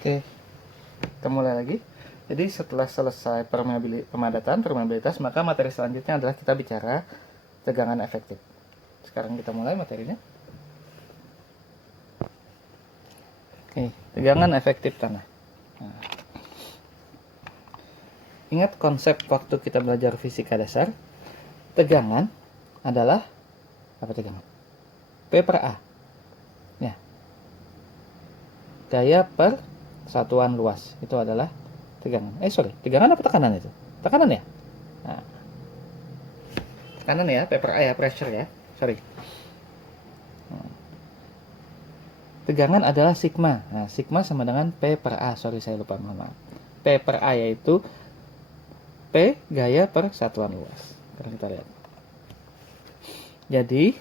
Oke, kita mulai lagi. Jadi setelah selesai permeabilitas, maka materi selanjutnya adalah kita bicara tegangan efektif. Sekarang kita mulai materinya. Oke, tegangan efektif tanah. Nah, ingat konsep waktu kita belajar fisika dasar, tegangan adalah apa tegangan? P per A. Ya. Gaya per satuan luas itu adalah tegangan. Tegangan apa tekanan itu? Tekanan ya? Nah, tekanan ya, P per A ya, pressure ya. Tegangan adalah sigma. Nah, sigma sama dengan P per A. Saya lupa, mohon maaf. P per A yaitu P gaya per satuan luas. Sekarang kita lihat. Jadi,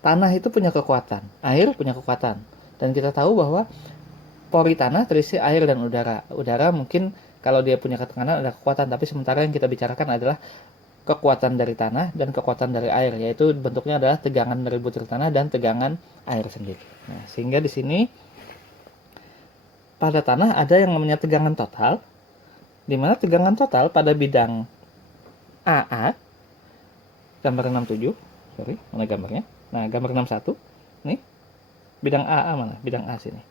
tanah itu punya kekuatan, air punya kekuatan. Dan kita tahu bahwa pori tanah terisi air dan udara. Udara mungkin kalau dia punya tekanan ada kekuatan, tapi sementara yang kita bicarakan adalah kekuatan dari tanah dan kekuatan dari air, yaitu bentuknya adalah tegangan dari butir tanah dan tegangan air sendiri. Nah, sehingga di sini pada tanah ada yang namanya tegangan total, di mana tegangan total pada bidang AA, gambar 67, mana gambarnya? Nah, gambar 61, nih, bidang AA mana? Bidang A sini.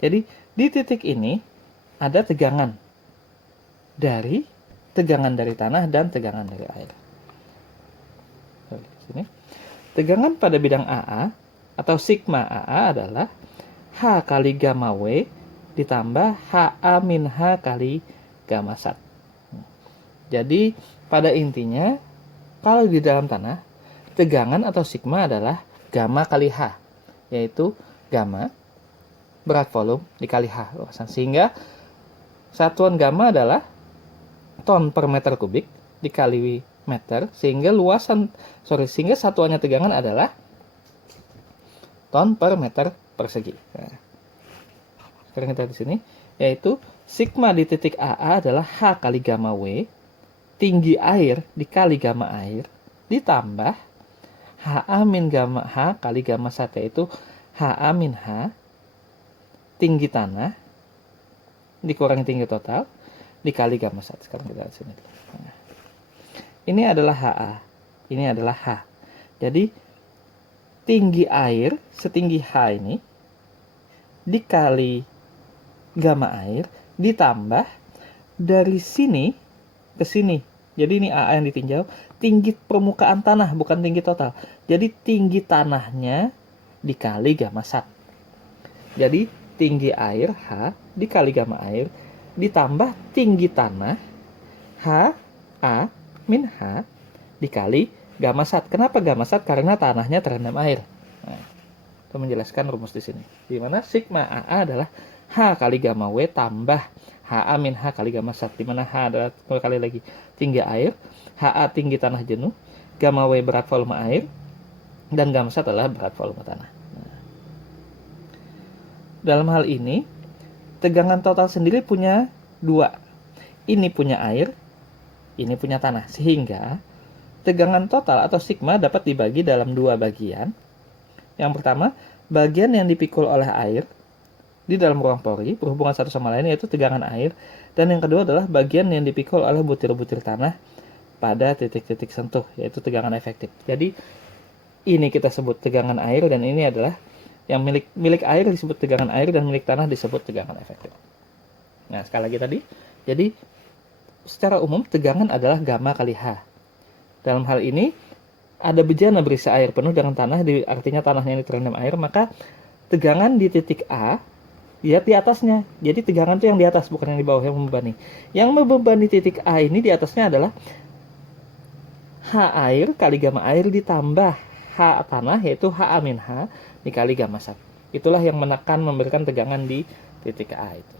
Jadi, di titik ini ada tegangan dari tanah dan tegangan dari air. Sini. Tegangan pada bidang AA atau sigma AA adalah H kali gamma W ditambah HA min H kali gamma sat. Jadi, pada intinya, kalau di dalam tanah, tegangan atau sigma adalah gamma kali H, yaitu gamma berat volume dikali H luasan. Sehingga satuan gamma adalah ton per meter kubik dikali meter, sehingga sehingga satuannya tegangan adalah ton per meter persegi. Nah, sekarang kita di sini, yaitu sigma di titik AA adalah H kali gamma W, tinggi air dikali gamma air, ditambah HA min gamma H kali gamma sat, yaitu HA min H, tinggi tanah dikurangi tinggi total dikali gamma sat. Sekarang kita lihat sini. Nah, ini adalah HA, ini adalah H. Jadi tinggi air setinggi H ini dikali gamma air ditambah dari sini ke sini. Jadi ini AA yang ditinjau, tinggi permukaan tanah bukan tinggi total. Jadi tinggi tanahnya dikali gamma sat. Jadi tinggi air H dikali gamma air ditambah tinggi tanah H A min H dikali gamma sat. Kenapa gamma sat? Karena tanahnya terendam air. Nah, itu menjelaskan rumus di sini. Di mana sigma AA adalah H kali gamma W tambah HA min H kali gamma sat. Di mana H adalah, kali lagi, tinggi air, HA tinggi tanah jenuh, gamma W berat volume air, dan gamma sat adalah berat volume tanah. Nah, dalam hal ini, tegangan total sendiri punya dua. Ini punya air, ini punya tanah. Sehingga tegangan total atau sigma dapat dibagi dalam dua bagian. Yang pertama, bagian yang dipikul oleh air di dalam ruang pori berhubungan satu sama lain, yaitu tegangan air. Dan yang kedua adalah bagian yang dipikul oleh butir-butir tanah pada titik-titik sentuh, yaitu tegangan efektif. Jadi ini kita sebut tegangan air, dan ini adalah yang milik air disebut tegangan air, dan milik tanah disebut tegangan efektif. Nah, sekali lagi tadi, jadi secara umum tegangan adalah gamma kali H. Dalam hal ini ada bejana berisi air penuh dengan tanah, artinya tanahnya ini terendam air, maka tegangan di titik A dia di atasnya. Jadi tegangan itu yang di atas, bukan yang di bawah yang membebani. Yang membebani titik A ini di atasnya adalah H air kali gamma air ditambah H tanah, yaitu HA min H dikali gamma sat. Itulah yang memberikan tegangan di titik A itu.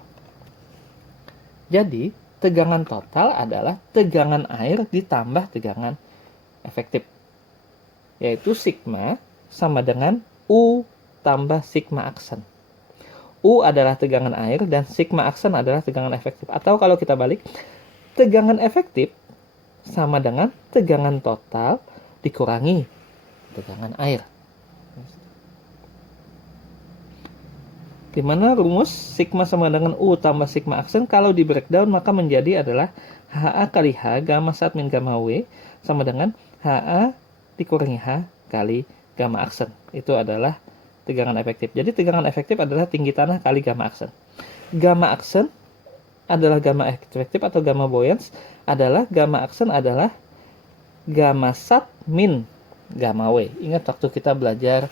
Jadi, tegangan total adalah tegangan air ditambah tegangan efektif, yaitu sigma sama dengan U tambah sigma aksen. U adalah tegangan air dan sigma aksen adalah tegangan efektif. Atau kalau kita balik, tegangan efektif sama dengan tegangan total dikurangi tegangan air. Di mana rumus sigma sama dengan U tambah sigma aksen kalau di breakdown maka menjadi adalah HA kali H gamma sat min gamma W sama dengan HA dikurangi H kali gamma aksen. Itu adalah tegangan efektif. Jadi tegangan efektif adalah tinggi tanah kali gamma aksen. Gamma aksen adalah gamma efektif atau gamma buoyance adalah gamma aksen adalah gamma sat min gamma W. Ingat waktu kita belajar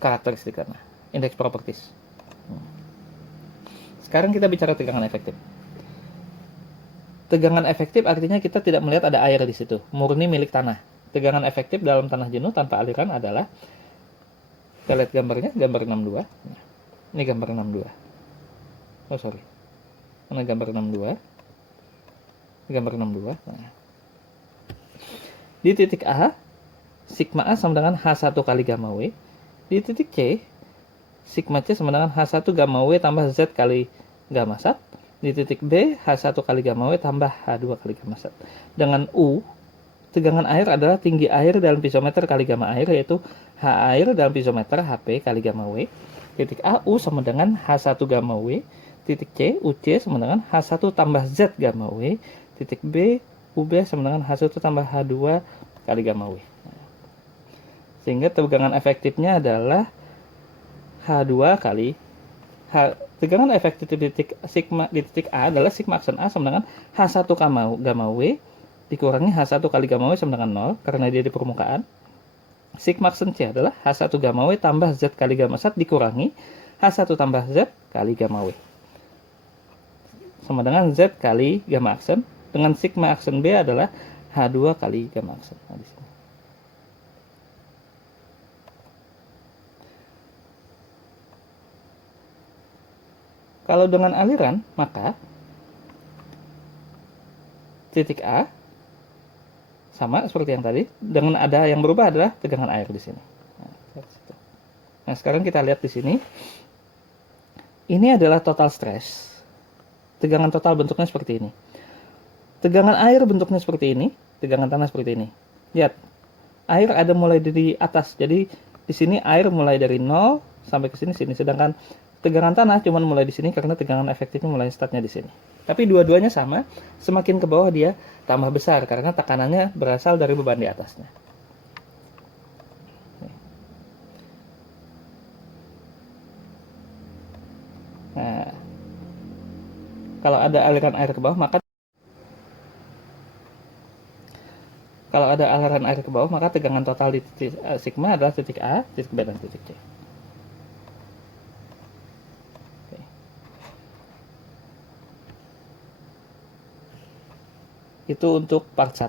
karakteristik tanah, indeks properties. Sekarang kita bicara tegangan efektif. Tegangan efektif artinya kita tidak melihat ada air di situ, murni milik tanah. Tegangan efektif dalam tanah jenuh tanpa aliran adalah, kita lihat gambarnya, gambar 62. Nah, ini gambar 62. Oh sorry, mana gambar 62? Gambar 62. Nah. Di titik A, sigma A sama dengan H1 kali gamma W. Di titik C, sigma C sama dengan H1 gamma W tambah Z kali gamma sat. Di titik B, H1 kali gamma W tambah H2 kali gamma sat. Dengan U, tegangan air adalah tinggi air dalam pisometer kali gamma air, yaitu H air dalam pisometer HP kali gamma W. Titik A, U sama dengan H1 gamma W. Titik C, UC sama dengan H1 tambah Z gamma W. Titik B, UB sama dengan H1 tambah H2 kali gamma W. Sehingga tegangan efektifnya adalah H2 kali tegangan efektif di titik A adalah sigma aksen A sama dengan H1 gamma W dikurangi H1 kali gamma W sama dengan 0 karena dia di permukaan. Sigma aksen C adalah H1 gamma W tambah Z kali gamma sat dikurangi H1 tambah Z kali gamma W sama dengan Z kali gamma aksen. Dengan sigma aksen B adalah H2 kali gamma aksen. Nah, di sini. Kalau dengan aliran, maka titik A sama seperti yang tadi, dengan ada yang berubah adalah tegangan air di sini. Nah, sekarang kita lihat di sini. Ini adalah total stress. Tegangan total bentuknya seperti ini. Tegangan air bentuknya seperti ini, tegangan tanah seperti ini. Lihat, air ada mulai dari atas. Jadi di sini air mulai dari 0 sampai ke sini. Sedangkan tegangan tanah cuma mulai di sini karena tegangan efektifnya mulai startnya di sini. Tapi dua-duanya sama, semakin ke bawah dia tambah besar karena tekanannya berasal dari beban di atasnya. Nah, kalau ada aliran air ke bawah maka tegangan total di titik sigma adalah titik A, titik B, dan titik C. Itu untuk part 1.